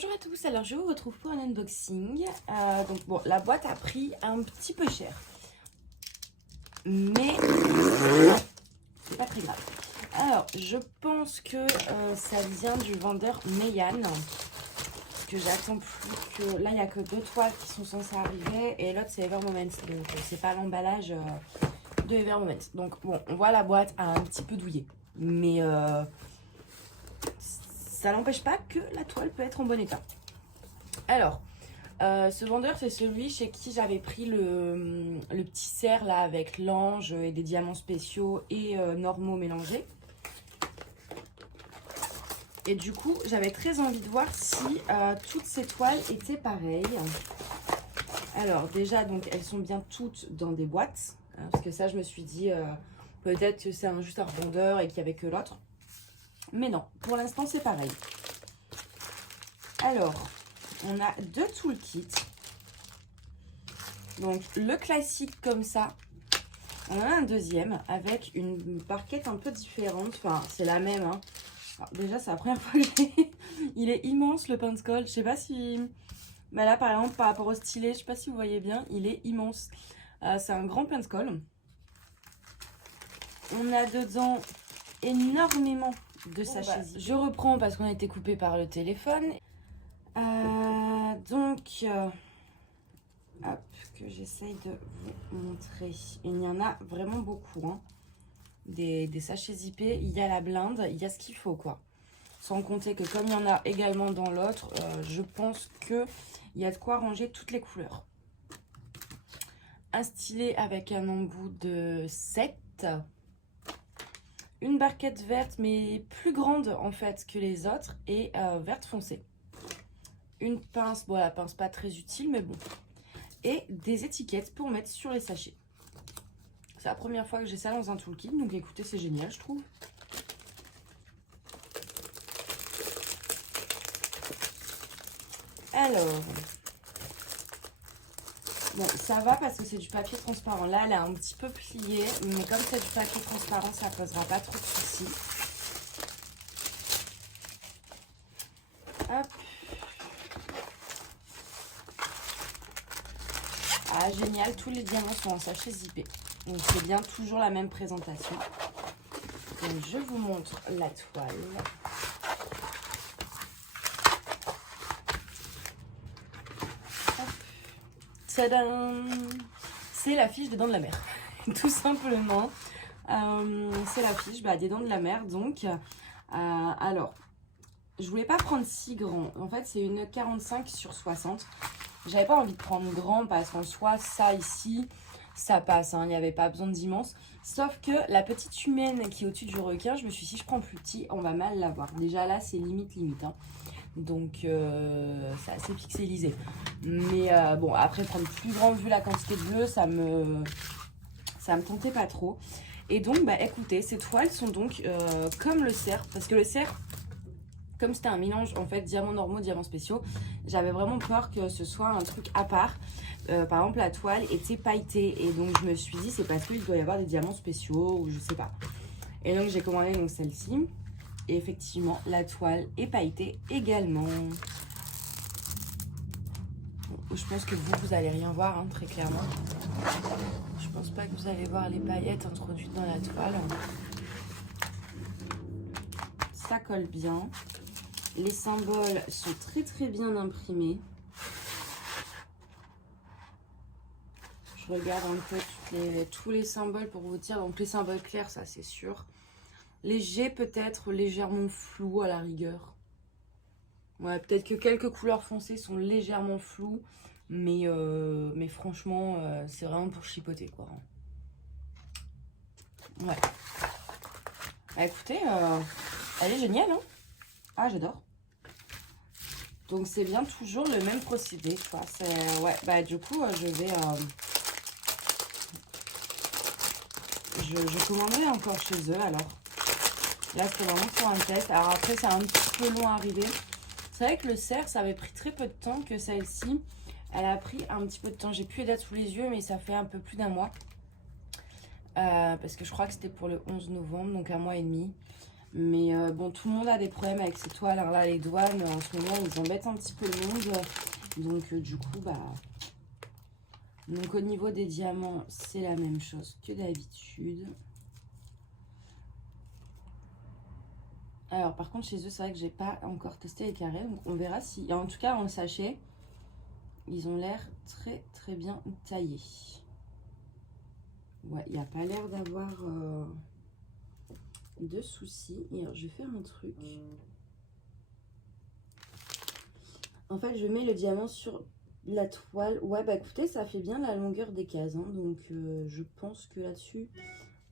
Bonjour à tous, alors je vous retrouve pour un unboxing. Donc bon, la boîte a pris un petit peu cher, mais c'est pas très grave. Alors je pense que ça vient du vendeur Meian, que j'attends plus que... Là il n'y a que 2 toiles qui sont censées arriver et l'autre c'est Evermoments, donc c'est pas l'emballage de Evermoments. Donc bon, on voit la boîte a un petit peu douillé, mais ça n'empêche pas que la toile peut être en bon état. Alors, ce vendeur, c'est celui chez qui j'avais pris le petit cerf là avec l'ange et des diamants spéciaux et normaux mélangés. Et du coup, j'avais très envie de voir si toutes ces toiles étaient pareilles. Alors déjà, donc elles sont bien toutes dans des boîtes. Hein, parce que ça, je me suis dit, peut-être que c'est juste un vendeur et qu'il n'y avait que l'autre. Mais non, pour l'instant, c'est pareil. Alors, on a 2 toolkits. Donc, le classique comme ça. On en a un deuxième avec une barquette un peu différente. Enfin, c'est la même. Hein. Alors, déjà, c'est la première fois que j'ai... Il est immense, le pencil. Je sais pas si... Mais là, par exemple, par rapport au stylet, je sais pas si vous voyez bien, il est immense. C'est un grand pencil. On a dedans énormément de sachets. Je reprends parce qu'on a été coupé par le téléphone. Hop, que j'essaye de vous montrer. Il y en a vraiment beaucoup. Hein. Des sachets zippés, il y a la blinde, il y a ce qu'il faut quoi. Sans compter que comme il y en a également dans l'autre, je pense qu'il y a de quoi ranger toutes les couleurs. Un stylet avec un embout de 7. Une barquette verte mais plus grande en fait que les autres et verte foncée. Une pince, bon la pince pas très utile mais bon. Et des étiquettes pour mettre sur les sachets. C'est la première fois que j'ai ça dans un toolkit, donc écoutez, c'est génial, je trouve. Alors, bon, ça va parce que c'est du papier transparent. Là, elle est un petit peu pliée, mais comme c'est du papier transparent, ça posera pas trop de soucis. Hop. Ah, génial, tous les diamants sont en sachet zippé. Donc, c'est bien toujours la même présentation. Donc, je vous montre la toile. Tadam! C'est l'affiche des Dents de la Mer, tout simplement. C'est l'affiche des Dents de la Mer. Donc, alors, je voulais pas prendre si grand. En fait, c'est une 45 sur 60. J'avais pas envie de prendre grand parce qu'en soi, ça ici, ça passe. Hein, il n'y avait pas besoin d'immense. Sauf que la petite humaine qui est au-dessus du requin, je me suis dit, si je prends plus petit, on va mal la voir. Déjà là, c'est limite. Hein. Donc, c'est assez pixelisé. Mais bon, après, prendre plus grand vu la quantité de bleu, ça me tentait pas trop. Et donc, écoutez, ces toiles sont donc comme le cerf. Parce que le cerf, comme c'était un mélange, en fait, diamants normaux, diamants spéciaux, j'avais vraiment peur que ce soit un truc à part. Par exemple, la toile était pailletée. Et donc, je me suis dit, c'est parce qu'il doit y avoir des diamants spéciaux ou je sais pas. Et donc, j'ai commandé donc celle-ci. Et effectivement, la toile est pailletée également. Bon, je pense que vous allez rien voir, hein, très clairement. Je pense pas que vous allez voir les paillettes introduites dans la toile. Ça colle bien. Les symboles sont très très bien imprimés. Je regarde un peu tous les symboles pour vous dire. Donc les symboles clairs, ça c'est sûr. Léger peut-être, légèrement flou à la rigueur. Ouais, peut-être que quelques couleurs foncées sont légèrement floues. Mais franchement, c'est vraiment pour chipoter quoi. Ouais. Écoutez, elle est géniale, hein. Ah, j'adore. Donc c'est bien toujours le même procédé, quoi. Ouais, du coup, je vais... Je commanderai encore chez eux, alors. Là, c'était vraiment pour un test. Alors après, c'est un petit peu long à arriver. C'est vrai que le cerf, ça avait pris très peu de temps que celle-ci. Elle a pris un petit peu de temps. J'ai plus les dates sous les yeux, mais ça fait un peu plus d'1 mois. Parce que je crois que c'était pour le 11 novembre, donc 1 mois et demi. Mais bon, tout le monde a des problèmes avec ces toiles. Alors là, les douanes, en ce moment, ils embêtent un petit peu le monde. Donc, du coup, bah... Donc, au niveau des diamants, c'est la même chose que d'habitude. Alors, par contre, chez eux, c'est vrai que j'ai pas encore testé les carrés. Donc, on verra si... En tout cas, en sachet, ils ont l'air très, très bien taillés. Ouais, il n'y a pas l'air d'avoir de soucis. Et alors, je vais faire un truc. En fait, je mets le diamant sur la toile. Ouais, bah écoutez, ça fait bien la longueur des cases. Hein, donc, je pense que là-dessus,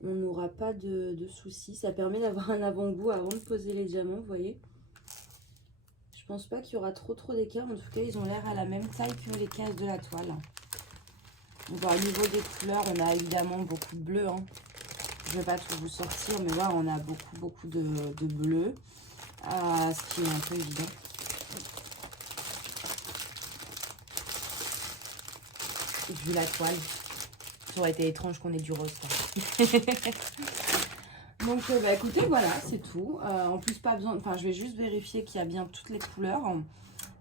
on n'aura pas de soucis. Ça permet d'avoir un avant-goût avant de poser les diamants, vous voyez. Je pense pas qu'il y aura trop d'écart. En tout cas, ils ont l'air à la même taille que les cases de la toile. Bon, au niveau des couleurs, on a évidemment beaucoup de bleu. Hein. Je ne vais pas tout vous sortir, mais là, on a beaucoup de bleu. Ce qui est un peu évident. Vu la toile, ça aurait été étrange qu'on ait du rose. Donc, bah, écoutez, voilà, c'est tout. En plus, pas besoin... Enfin, je vais juste vérifier qu'il y a bien toutes les couleurs.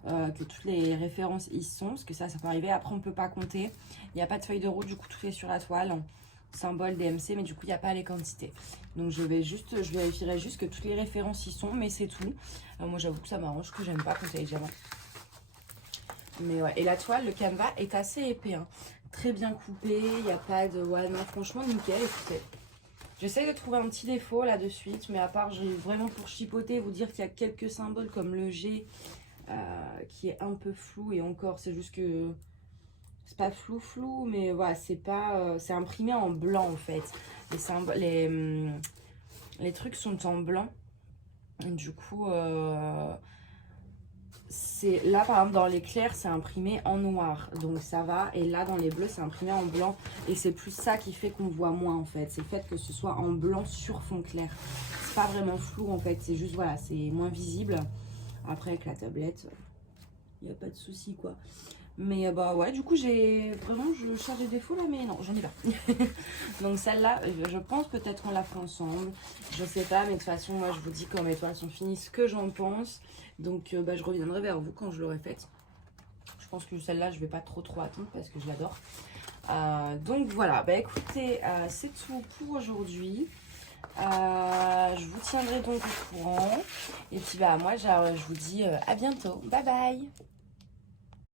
Que toutes les références y sont, parce que ça peut arriver. Après, on ne peut pas compter. Il n'y a pas de feuille de route, du coup, tout est sur la toile. Symbole DMC, mais du coup, il n'y a pas les quantités. Donc, je vérifierai juste que toutes les références y sont, mais c'est tout. Moi, j'avoue que ça m'arrange, que j'aime pas compter les diamants. Mais ouais, et la toile, le canevas est assez épais. Hein. Très bien coupé, il n'y a pas de... Ouais, non, franchement, nickel, écoutez. J'essaie de trouver un petit défaut là de suite, mais à part, j'ai vraiment pour chipoter, vous dire qu'il y a quelques symboles comme le G, qui est un peu flou, et encore c'est juste que c'est pas flou mais voilà, c'est pas c'est imprimé en blanc en fait, les trucs sont en blanc, du coup c'est là par exemple dans les clairs c'est imprimé en noir, donc ça va, et là dans les bleus c'est imprimé en blanc, et c'est plus ça qui fait qu'on voit moins en fait, c'est le fait que ce soit en blanc sur fond clair, c'est pas vraiment flou en fait, c'est juste voilà, c'est moins visible. Après avec la tablette, il n'y a pas de souci quoi. Mais bah ouais, du coup j'ai vraiment, je cherche des défauts là, mais non, j'en ai pas. Donc celle-là, je pense peut-être qu'on la fera ensemble. Je sais pas, mais de toute façon, moi je vous dis quand mes toiles sont finies ce que j'en pense. Donc bah, je reviendrai vers vous quand je l'aurai faite. Je pense que celle-là, je vais pas trop attendre parce que je l'adore. Donc voilà, bah écoutez, c'est tout pour aujourd'hui. Je vous tiendrai donc au courant. Et puis bah moi, je vous dis à bientôt. Bye bye!